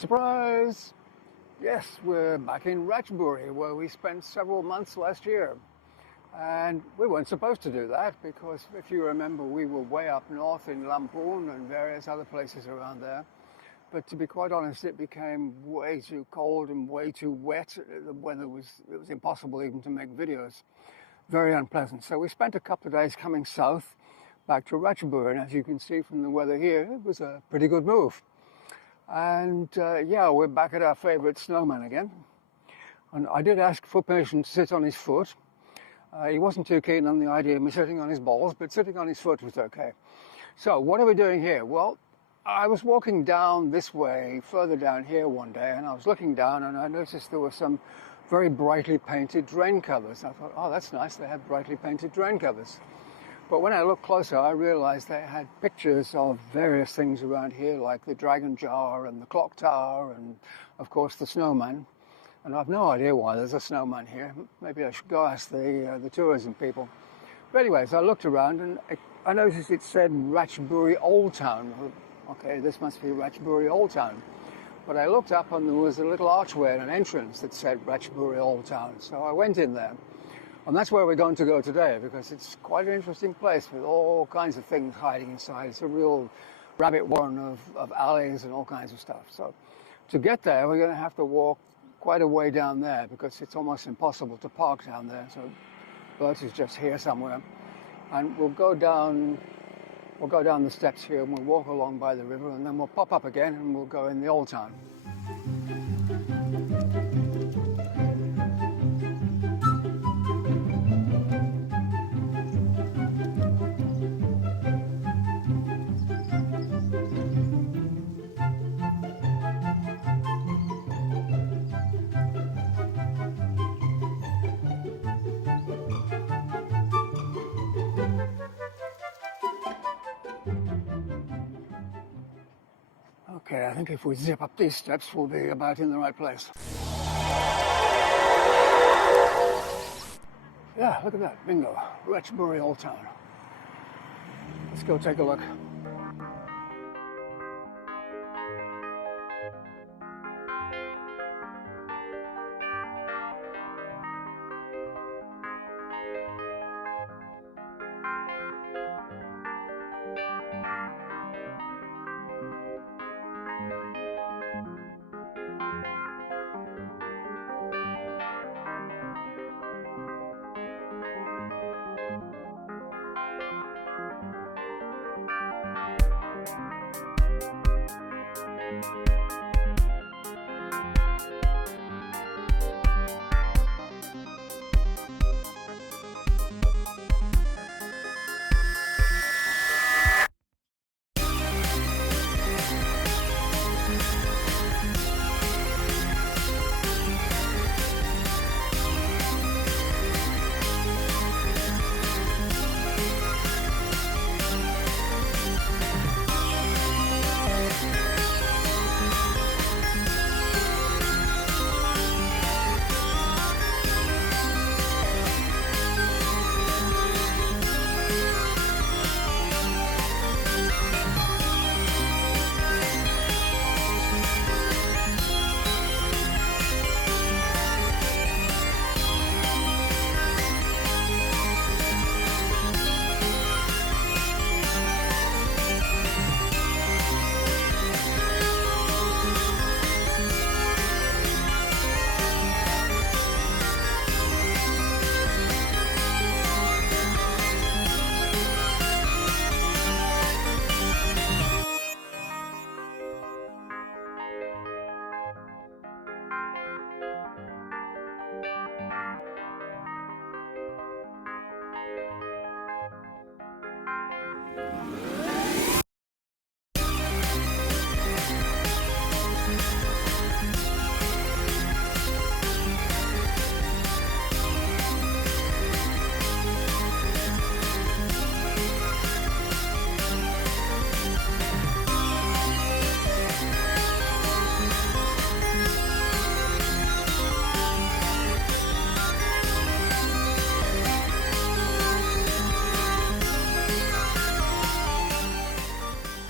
Surprise! Yes, we're back in Ratchaburi, where we spent several months last year. And we weren't supposed to do that because, if you remember, we were way up north in Lamphun and various other places around there. But to be quite honest, it became way too cold and way too wet. The weather it was impossible even to make videos. Very unpleasant. So we spent a couple of days coming south back to Ratchaburi, and as you can see from the weather here, it was a pretty good move. And yeah, we're back at our favorite snowman again. And I did ask for permission to sit on his foot. He wasn't too keen on the idea of me sitting on his balls, but sitting on his foot was okay. So what are we doing here? Well, I was walking down this way, further down here one day, and I was looking down and I noticed there were some very brightly painted drain covers. I thought, oh, that's nice, they have brightly painted drain covers. But when I looked closer, I realized they had pictures of various things around here, like the dragon jar and the clock tower and, of course, the snowman. And I've no idea why there's a snowman here. Maybe I should go ask the tourism people. But anyways, I looked around and I noticed it said Ratchaburi Old Town. Okay, this must be Ratchaburi Old Town. But I looked up and there was a little archway and an entrance that said Ratchaburi Old Town. So I went in there. And that's where we're going to go today, because it's quite an interesting place with all kinds of things hiding inside. It's a real rabbit warren of alleys and all kinds of stuff. So to get there, we're going to have to walk quite a way down there because it's almost impossible to park down there. So Bert is just here somewhere. And we'll go down the steps here and we'll walk along by the river and then we'll pop up again and we'll go in the old town. Okay, I think if we zip up these steps, we'll be about in the right place. Yeah, look at that, bingo, Ratchaburi Old Town. Let's go take a look.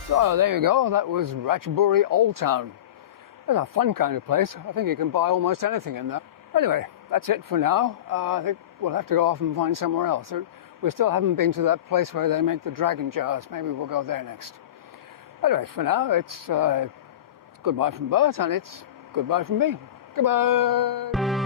So there you go, that was Ratchaburi Old Town. It's a fun kind of place. I think you can buy almost anything in there. Anyway, that's it for now. I think we'll have to go off and find somewhere else. We still haven't been to that place where they make the dragon jars. Maybe we'll go there next. Anyway, for now, it's goodbye from Bert, and it's goodbye from me. Goodbye!